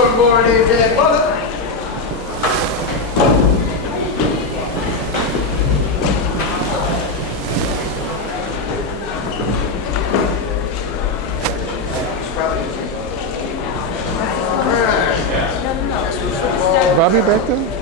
on board AJ Bullet. Bobby back there?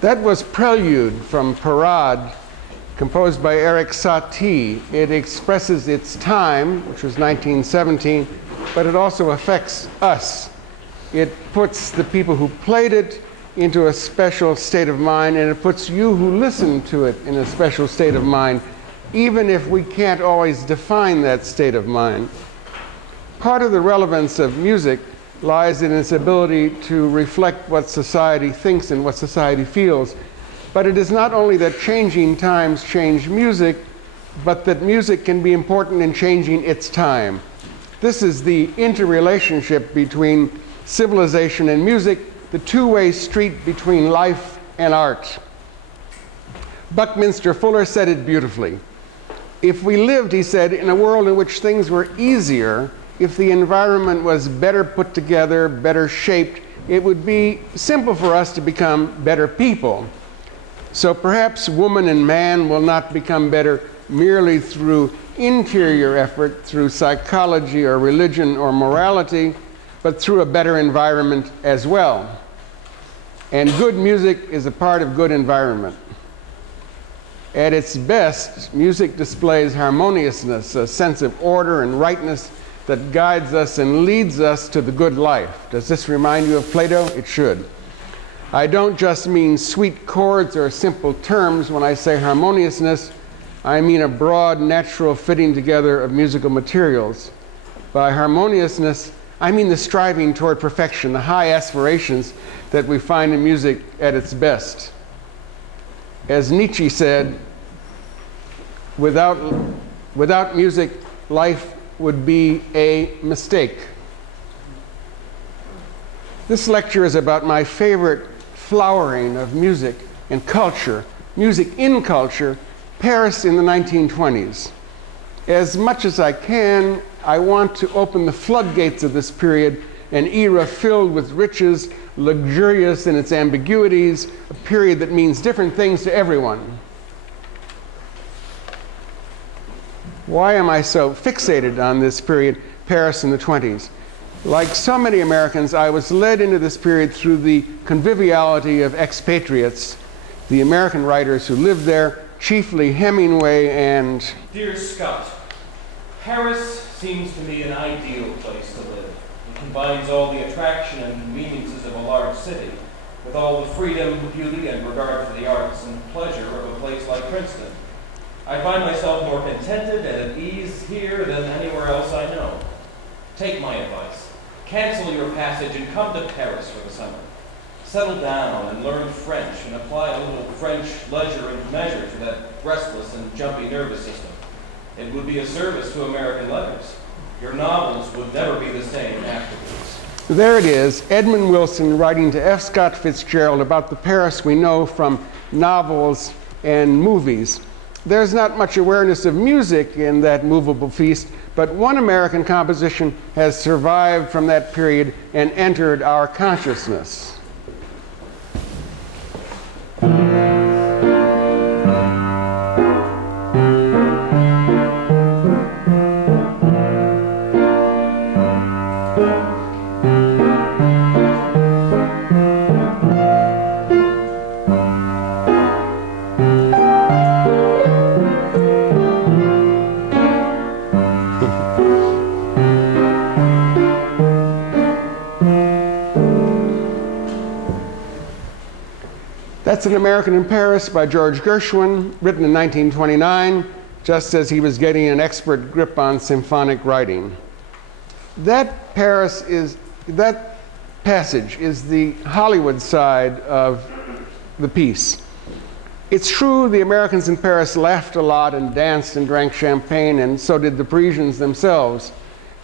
That was Prelude from Parade, composed by Erik Satie. It expresses its time, which was 1917, but it also affects us. It puts the people who played it into a special state of mind, and it puts you who listen to it in a special state of mind, even if we can't always define that state of mind. Part of the relevance of music lies in its ability to reflect what society thinks and what society feels. But it is not only that changing times change music, but that music can be important in changing its time. This is the interrelationship between civilization and music, the two-way street between life and art. Buckminster Fuller said it beautifully. If we lived, he said, in a world in which things were easier, if the environment was better put together, better shaped, it would be simple for us to become better people. So perhaps woman and man will not become better merely through interior effort, through psychology or religion or morality, but through a better environment as well. And good music is a part of good environment. At its best, music displays harmoniousness, a sense of order and rightness that guides us and leads us to the good life. Does this remind you of Plato? It should. I don't just mean sweet chords or simple terms when I say harmoniousness. I mean a broad, natural fitting together of musical materials. By harmoniousness, I mean the striving toward perfection, the high aspirations that we find in music at its best. As Nietzsche said, without music, life would be a mistake. This lecture is about my favorite flowering of music and culture, music in culture, Paris in the 1920s. As much as I can, I want to open the floodgates of this period, an era filled with riches, luxurious in its ambiguities, a period that means different things to everyone. Why am I so fixated on this period, Paris in the 20s? Like so many Americans, I was led into this period through the conviviality of expatriates, the American writers who lived there, chiefly Hemingway and... Dear Scott, Paris seems to me an ideal place to live. It combines all the attraction and conveniences of a large city, with all the freedom, beauty, and regard for the arts and pleasure of a place like Princeton. I find myself more contented and at ease here than anywhere else I know. Take my advice. Cancel your passage and come to Paris for the summer. Settle down and learn French and apply a little French leisure and measure to that restless and jumpy nervous system. It would be a service to American letters. Your novels would never be the same afterwards. There it is, Edmund Wilson writing to F. Scott Fitzgerald about the Paris we know from novels and movies. There's not much awareness of music in that movable feast, but one American composition has survived from that period and entered our consciousness. That's An American in Paris by George Gershwin, written in 1929, just as he was getting an expert grip on symphonic writing. That passage is the Hollywood side of the piece. It's true the Americans in Paris laughed a lot and danced and drank champagne, and so did the Parisians themselves.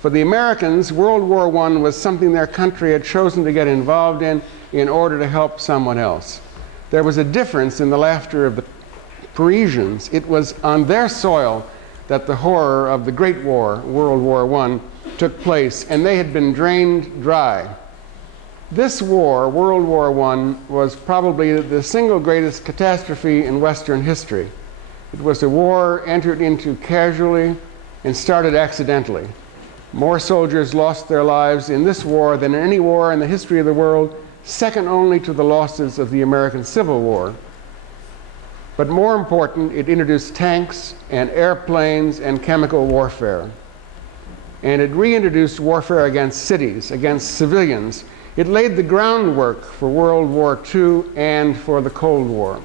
For the Americans, World War I was something their country had chosen to get involved in order to help someone else. There was a difference in the laughter of the Parisians. It was on their soil that the horror of the Great War, World War I, took place, and they had been drained dry. This war, World War I, was probably the single greatest catastrophe in Western history. It was a war entered into casually and started accidentally. More soldiers lost their lives in this war than in any war in the history of the world, second only to the losses of the American Civil War. But more important, it introduced tanks and airplanes and chemical warfare. And it reintroduced warfare against cities, against civilians. It laid the groundwork for World War II and for the Cold War.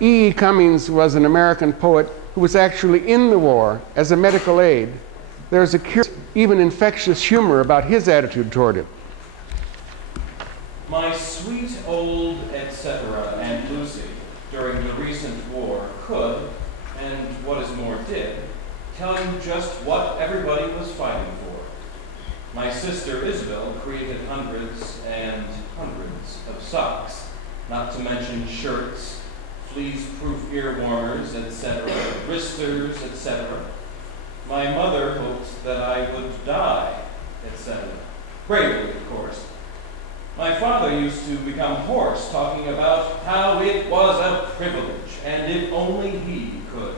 E. E. Cummings was an American poet who was actually in the war as a medical aid. There's a curious, even infectious humor about his attitude toward it. My sweet old etc. Aunt Lucy, during the recent war, could, and what is more did, tell you just what everybody was fighting for. My sister Isabel created hundreds and hundreds of socks, not to mention shirts, fleas-proof ear warmers, etc., wristers, etc. My mother hoped that I would die, etc. Bravely, of course. My father used to become hoarse, talking about how it was a privilege, and if only he could.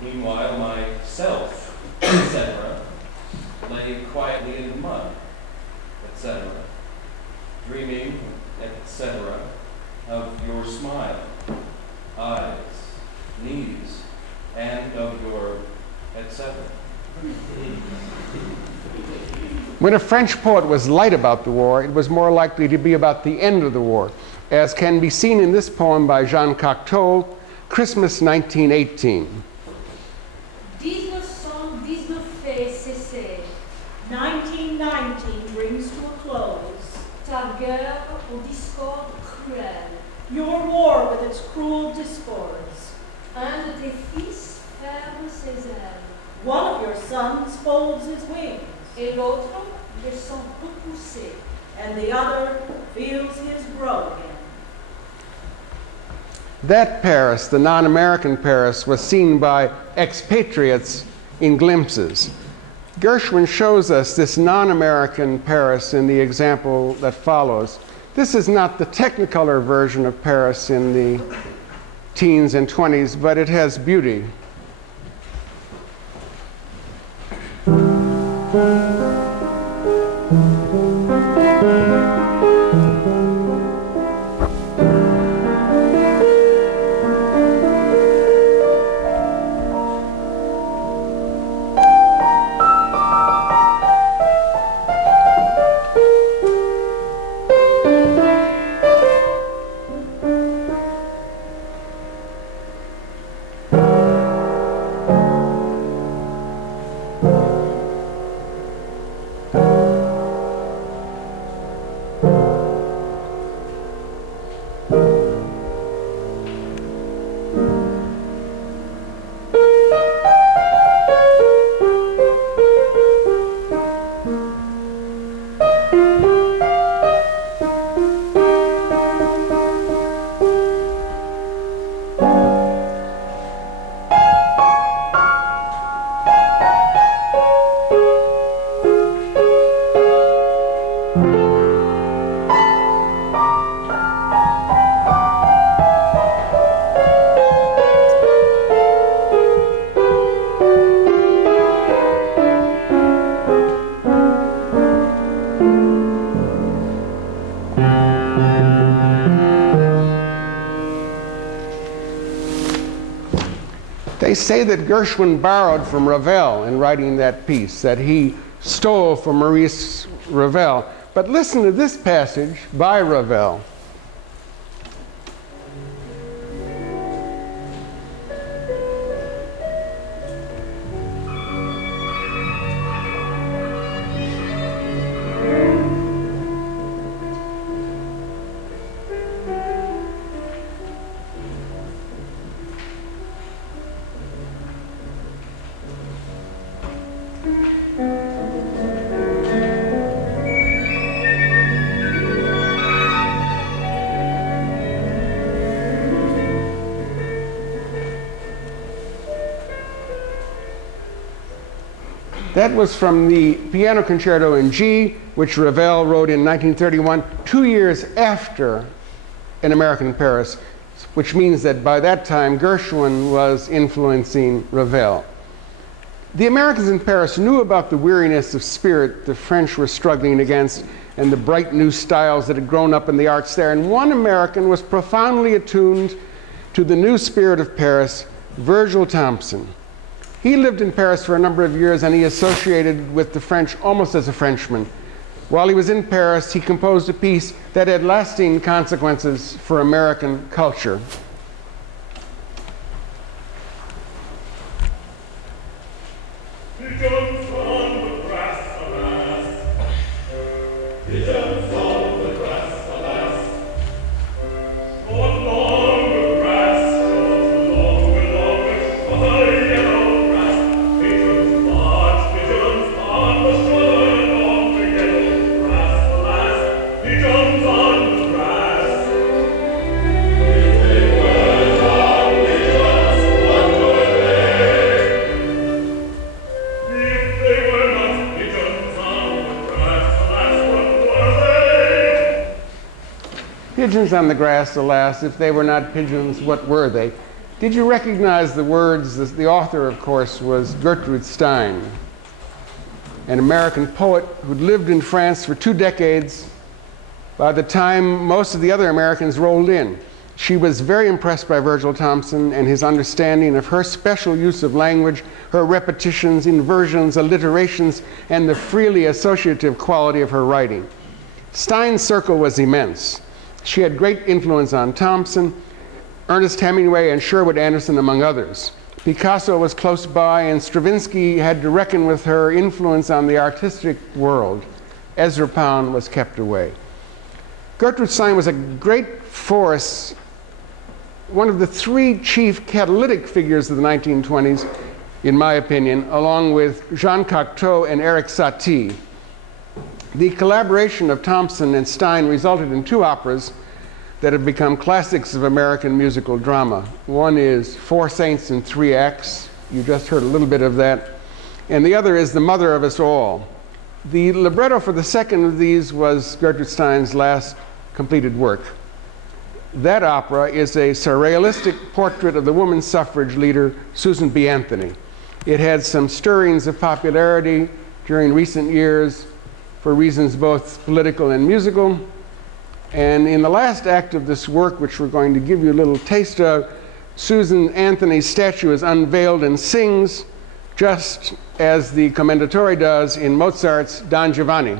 Meanwhile, myself, etc., lay quietly in the mud, etc., dreaming, etc., of your smile, eyes, knees, and of your etc. When a French poet was light about the war, it was more likely to be about the end of the war, as can be seen in this poem by Jean Cocteau, Christmas 1918. 1919 fait cesser. 1919 brings to a close. Ta guerre au discorde cruel. Your war with its cruel discords. Un de tes fils ferme ses ailes. One of your sons folds his wings. Et l'autre les sent repousser. And the other feels his grow again. That Paris, the non-American Paris, was seen by expatriates in glimpses. Gershwin shows us this non-American Paris in the example that follows. This is not the Technicolor version of Paris in the teens and 20s, but it has beauty. They say that Gershwin borrowed from Ravel in writing that piece, that he stole from Maurice Ravel. But listen to this passage by Ravel. That was from the Piano Concerto in G, which Ravel wrote in 1931, 2 years after An American in Paris, which means that by that time Gershwin was influencing Ravel. The Americans in Paris knew about the weariness of spirit the French were struggling against and the bright new styles that had grown up in the arts there. And one American was profoundly attuned to the new spirit of Paris, Virgil Thomson. He lived in Paris for a number of years and he associated with the French almost as a Frenchman. While he was in Paris, he composed a piece that had lasting consequences for American culture. Pigeons on the grass, alas, if they were not pigeons, what were they? Did you recognize the words? The author, of course, was Gertrude Stein, an American poet who'd lived in France for 2 decades by the time most of the other Americans rolled in. She was very impressed by Virgil Thomson and his understanding of her special use of language, her repetitions, inversions, alliterations, and the freely associative quality of her writing. Stein's circle was immense. She had great influence on Thomson, Ernest Hemingway, and Sherwood Anderson, among others. Picasso was close by, and Stravinsky had to reckon with her influence on the artistic world. Ezra Pound was kept away. Gertrude Stein was a great force, one of the 3 chief catalytic figures of the 1920s, in my opinion, along with Jean Cocteau and Erik Satie. The collaboration of Thomson and Stein resulted in 2 operas that have become classics of American musical drama. One is Four Saints in 3 Acts. You just heard a little bit of that. And the other is The Mother of Us All. The libretto for the second of these was Gertrude Stein's last completed work. That opera is a surrealistic portrait of the woman suffrage leader, Susan B. Anthony. It had some stirrings of popularity during recent years, for reasons both political and musical. And in the last act of this work, which we're going to give you a little taste of, Susan Anthony's statue is unveiled and sings just as the Commendatore does in Mozart's Don Giovanni.